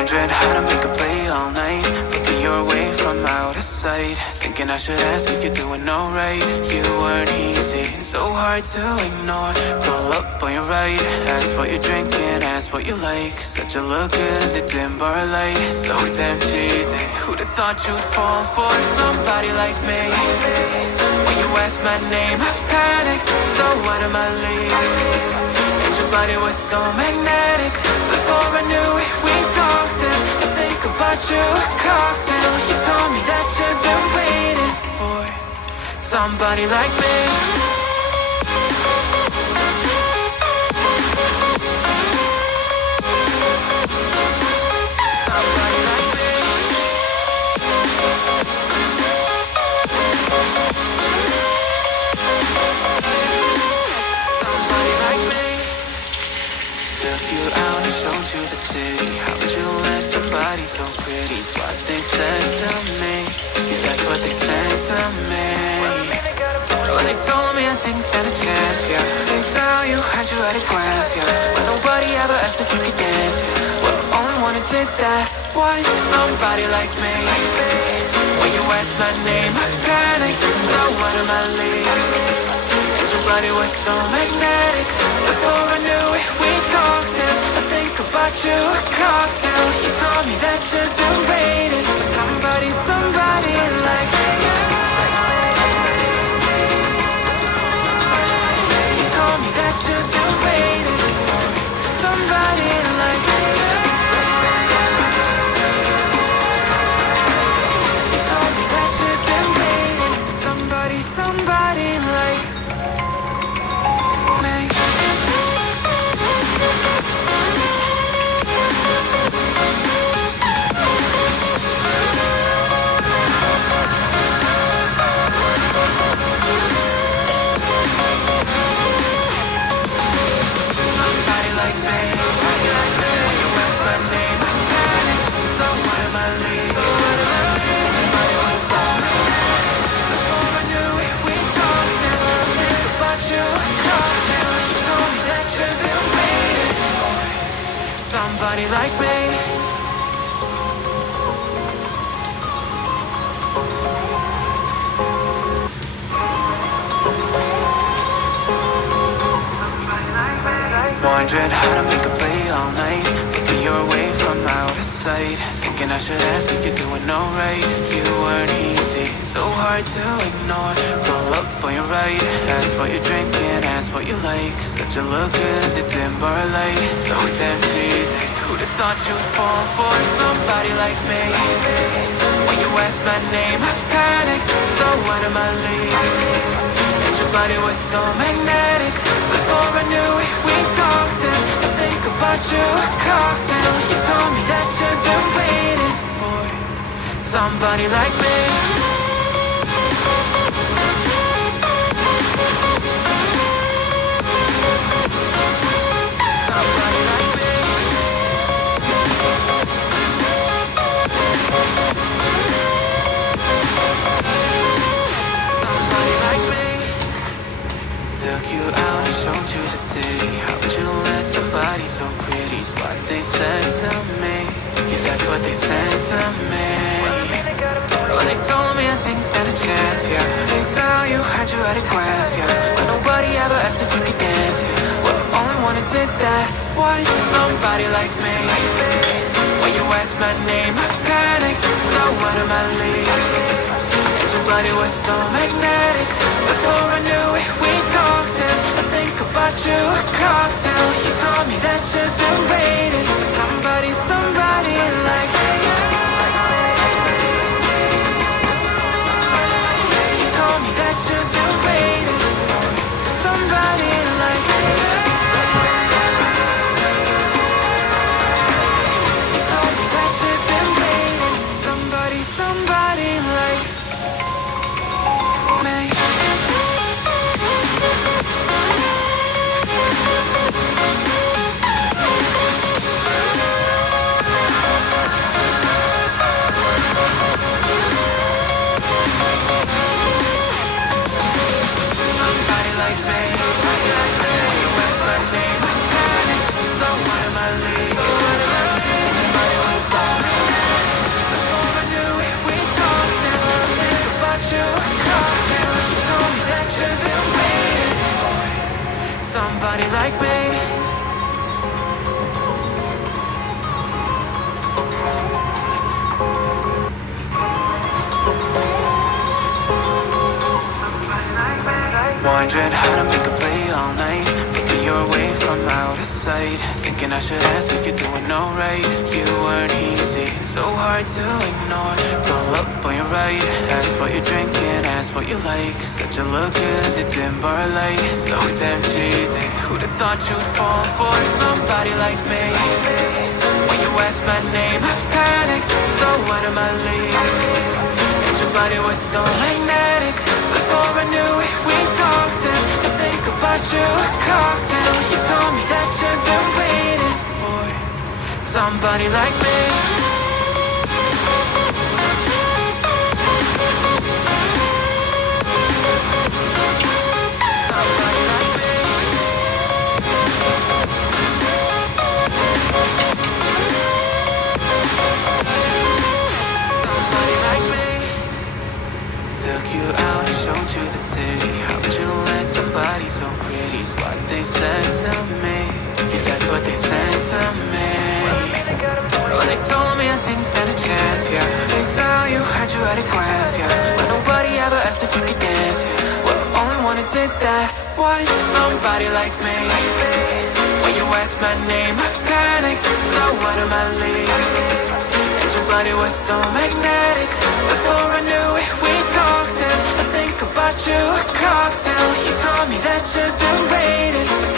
Wondering how to make a play all night. Maybe you're away from out of sight. Thinking I should ask if you're doing alright. You weren't easy, so hard to ignore. Pull up on your right, ask what you're drinking, ask what you like. Such a look good in the dim bar light, so damn cheesy. Who'd have thought you'd fall for somebody like me? When you asked my name, I panicked, so out of my league. And your body was so magnetic. Before I knew it, we talked and I think about you a cocktail. You told me that you've been waiting for somebody like me. Somebody so pretty is what they said to me. Yeah, that's what they said to me. Well, they told me I didn't stand a chance, yeah. Face value, had you at a glance, yeah. But nobody ever asked if you could dance, yeah. Well, the only one who did that was somebody like me. When you asked my name, I panicked, so out of my league. And your body was so magnetic. Before I knew it, we talked and I think about you a cocktail. You told me that you've been waiting for somebody like me. You told me that you've been waiting for somebody like me. You told me that you've been waiting for somebody like me. Somebody like me. Wondering how to make a play all night. Maybe you're away from out of sight. Thinking I should ask if you're doing alright. You weren't easy, so hard to ignore. Pull up on your right, ask what you're drinking, ask what you like. Such a look good in the dim bar light, so damn cheesy. Who'd have thought you'd fall for somebody like me? When you asked my name, I panicked, so out of my league. And your body was so magnetic. Before I knew it, we talked and I think about you a cocktail. You told me that you've been waiting for somebody like me. Took you out and showed you the city. How would you let somebody so pretty is what they said to me. Yeah, that's what they said to me. Well, they told me I didn't stand a chance, yeah. Face value, had you at a glance, yeah. But nobody ever asked if you could dance, yeah. Well, the only one who did that was somebody like me. When you asked my name, I panicked, so out of my league. And your body was so magnetic. Before I knew it, we talked and I think about you a cocktail. You told me that you've been waiting for somebody like me. You told me that you've been waiting for somebody like me. You told me that you've been waiting for somebody like me. somebody like me. Wondering how to make a play all night, maybe you're away from out of sight. Thinking I should ask if you're doing alright. You weren't easy, so hard to ignore. Pull up on your right, ask what you're drinking, ask what you like. Said you look good in the dim bar light, so damn cheesy. Who'd have thought you'd fall for somebody like me? When you asked my name, I panicked, so what am I leaving? And your body was so magnetic. Before I knew it, we talked and I think about you, a cocktail. You told me that you've been waiting for somebody like me. Somebody like me. Somebody like me. Took you out and showed you the city. How'd you let somebody so pretty's what they said to me? Yeah, that's what they said to me. Well, they told me I didn't stand a chance, yeah. Face value, heard you at a glance, yeah. But nobody ever asked if you could dance, yeah. Well, only one who did that was somebody like me. When you asked my name, I panicked, so what am I leaving? And your body was so magnetic. Before I knew it, we talked and I think about you, a cocktail. You told me that you've been waiting for